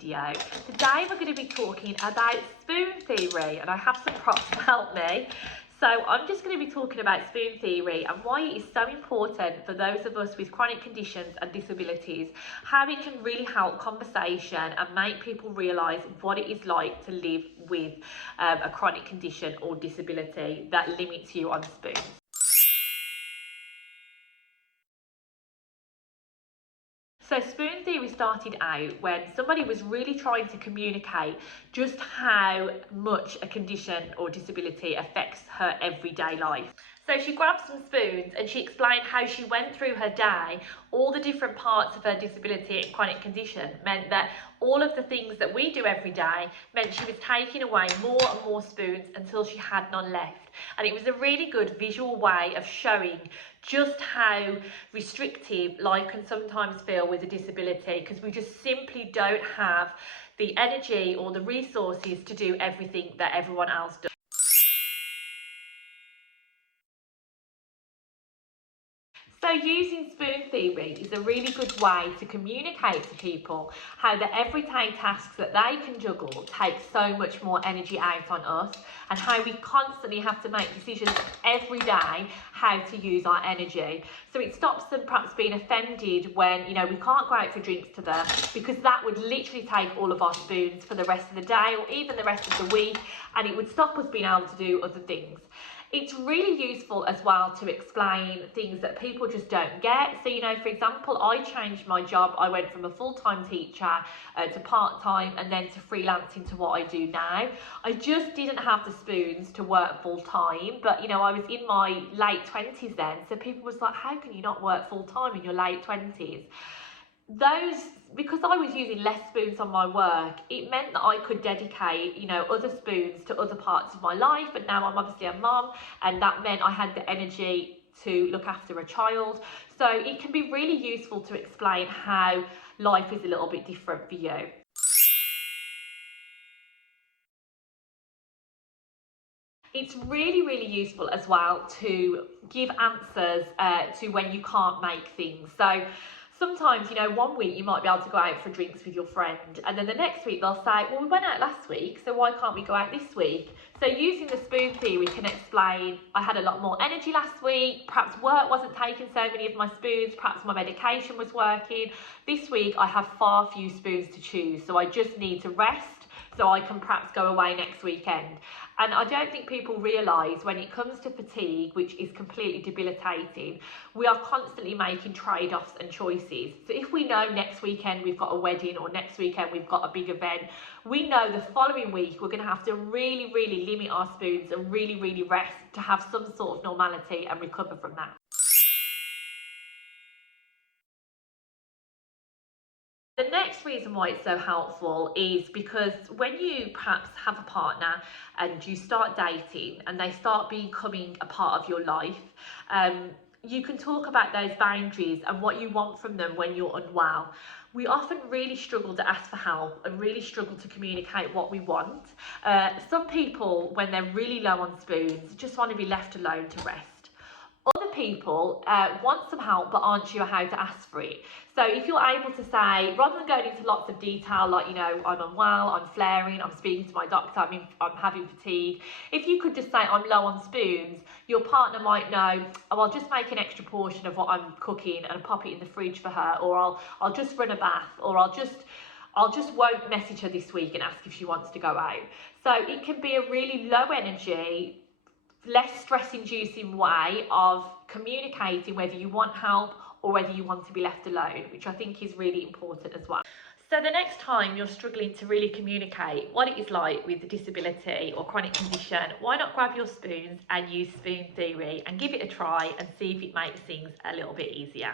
video. Today we're going to be talking about spoon theory, and I have some props to help me. So I'm just going to be talking about spoon theory and why it is so important for those of us with chronic conditions and disabilities, how it can really help conversation and make people realise what it is like to live with a chronic condition or disability that limits you on spoons. So spoon theory started out when somebody was really trying to communicate just how much a condition or disability affects her everyday life. So she grabbed some spoons and she explained how she went through her day. All the different parts of her disability and chronic condition meant that all of the things that we do every day meant she was taking away more and more spoons until she had none left. And it was a really good visual way of showing just how restrictive life can sometimes feel with a disability, because we just simply don't have the energy or the resources to do everything that everyone else does. So using spoon theory is a really good way to communicate to people how the everyday tasks that they can juggle take so much more energy out on us, and how we constantly have to make decisions every day how to use our energy. So it stops them perhaps being offended when, we can't go out for drinks to them, because that would literally take all of our spoons for the rest of the day or even the rest of the week, and it would stop us being able to do other things. It's really useful as well to explain things that people just don't get. So, for example, I changed my job. I went from a full-time teacher to part-time and then to freelancing to what I do now. I just didn't have the spoons to work full-time, but, I was in my late 20s then. So people was like, how can you not work full-time in your late 20s? Because I was using less spoons on my work, it meant that I could dedicate, other spoons to other parts of my life. And now I'm obviously a mum, and that meant I had the energy to look after a child. So it can be really useful to explain how life is a little bit different for you. It's really, really useful as well to give answers to when you can't make things. So sometimes, one week you might be able to go out for drinks with your friend, and then the next week they'll say, well, we went out last week, so why can't we go out this week? So using the spoon theory can explain, I had a lot more energy last week, perhaps work wasn't taking so many of my spoons, perhaps my medication was working. This week I have far few spoons to choose, so I just need to rest so I can perhaps go away next weekend. And I don't think people realise when it comes to fatigue, which is completely debilitating, we are constantly making trade-offs and choices. So if we know next weekend we've got a wedding, or next weekend we've got a big event, we know the following week we're going to have to really, really limit our spoons and really, really rest to have some sort of normality and recover from that. The next reason why it's so helpful is because when you perhaps have a partner and you start dating and they start becoming a part of your life, you can talk about those boundaries and what you want from them when you're unwell. We often really struggle to ask for help and really struggle to communicate what we want. Some people, when they're really low on spoons, just want to be left alone to rest. Other people want some help but aren't sure how to ask for it. So if you're able to say, rather than going into lots of detail like, I'm unwell, I'm flaring, I'm speaking to my doctor, I'm having fatigue, if you could just say, I'm low on spoons, your partner might know, oh, I'll just make an extra portion of what I'm cooking and pop it in the fridge for her, or I'll just run a bath, or I'll just won't message her this week and ask if she wants to go out. So it can be a really low energy, less stress-inducing way of communicating whether you want help or whether you want to be left alone, which I think is really important as well. So the next time you're struggling to really communicate what it is like with a disability or chronic condition, why not grab your spoons and use spoon theory and give it a try and see if it makes things a little bit easier.